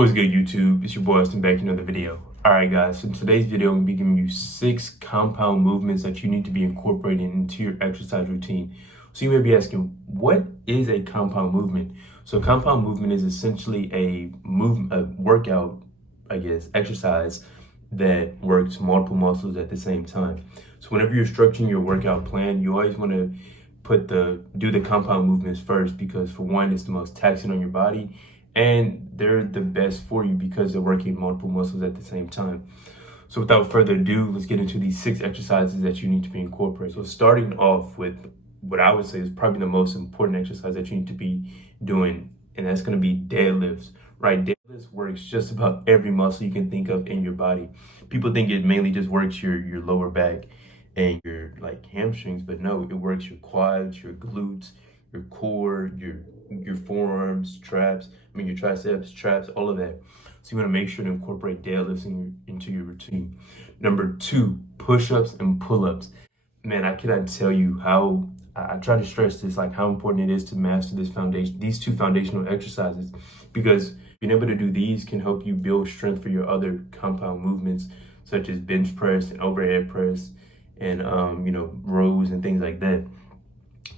What's good, YouTube? It's your boy Austin back in another video. Alright guys, so in today's video I'm going to be giving you 6 compound movements that you need to be incorporating into your exercise routine. So you may be asking, what is a compound movement? So a compound movement is essentially a workout, exercise that works multiple muscles at the same time. So whenever you're structuring your workout plan, you always want to do the compound movements first, because for one, it's the most taxing on your body, and they're the best for you because they're working multiple muscles at the same time. So without further ado, let's get into these 6 exercises that you need to be incorporating. So starting off with what I would say is probably the most important exercise that you need to be doing, and that's going to be deadlifts, right? Deadlifts works just about every muscle you can think of in your body. People think it mainly just works your lower back and your hamstrings, but no, it works your quads, your glutes, your core, your forearms, your triceps, traps, all of that. So you want to make sure to incorporate deadlifts into your routine. Number 2, push-ups and pull-ups. Man, I cannot tell you how I try to stress this, how important it is to master these 2 foundational exercises, because being able to do these can help you build strength for your other compound movements, such as bench press and overhead press and rows and things like that.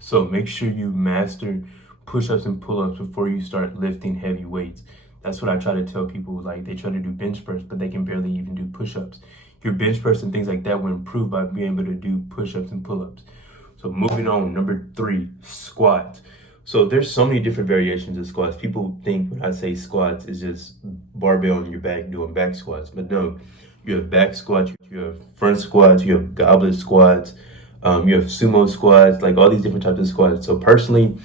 So make sure you master push-ups and pull-ups before you start lifting heavy weights. That's what I try to tell people. They try to do bench press, but they can barely even do push-ups. Your bench press and things like that will improve by being able to do push-ups and pull-ups. So moving on, number 3, squats. So there's so many different variations of squats. People think when I say squats, it's just barbell on your back doing back squats, but no. You have back squats, you have front squats, you have goblet squats, you have sumo squats, all these different types of squats. So personally,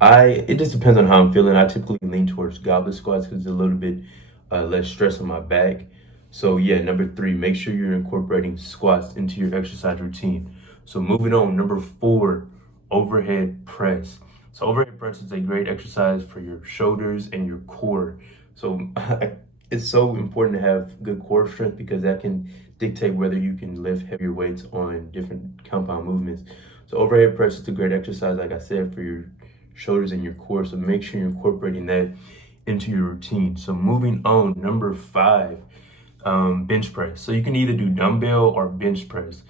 it just depends on how I'm feeling. I typically lean towards goblet squats because it's a little bit less stress on my back. So yeah, number 3, make sure you're incorporating squats into your exercise routine. So moving on, number 4, overhead press. So overhead press is a great exercise for your shoulders and your core. So it's so important to have good core strength, because that can dictate whether you can lift heavier weights on different compound movements. So overhead press is a great exercise, like I said, for your shoulders and your core. So make sure you're incorporating that into your routine. So moving on, number 5, bench press. So you can either do dumbbell or bench press.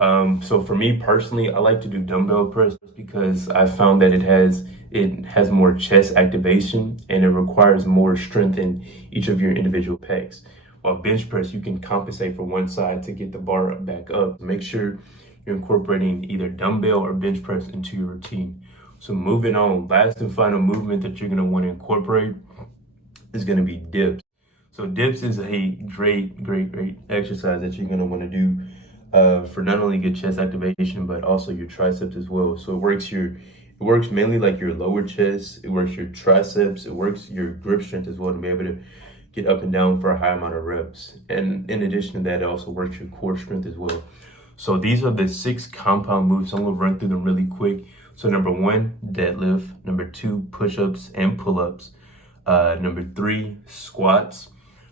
So for me personally, I like to do dumbbell press because I found that it has more chest activation and it requires more strength in each of your individual pecs. While bench press, you can compensate for one side to get the bar back up. Make sure you're incorporating either dumbbell or bench press into your routine. So moving on, last and final movement that you're going to want to incorporate is going to be dips. So dips is a great exercise that you're going to want to do for not only good chest activation, but also your triceps as well. So it works mainly your lower chest, it works your triceps, it works your grip strength as well, to be able to get up and down for a high amount of reps. And in addition to that, it also works your core strength as well. So these are the 6 compound moves. I'm going to run through them really quick. So number 1, deadlift. Number 2, push-ups and pull-ups. Number 3, squats.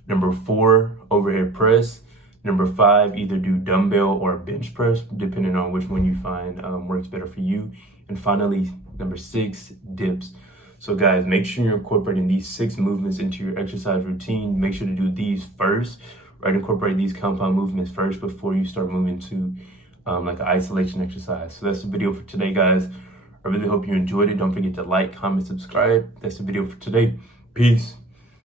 Number 4, overhead press. Number 5, either do dumbbell or bench press, depending on which one you find works better for you. And finally, number 6, dips. So guys, make sure you're incorporating these 6 movements into your exercise routine. Make sure to do these first, right? Incorporate these compound movements first before you start moving to an isolation exercise. So that's the video for today, guys. I really hope you enjoyed it. Don't forget to like, comment, subscribe. That's the video for today. Peace.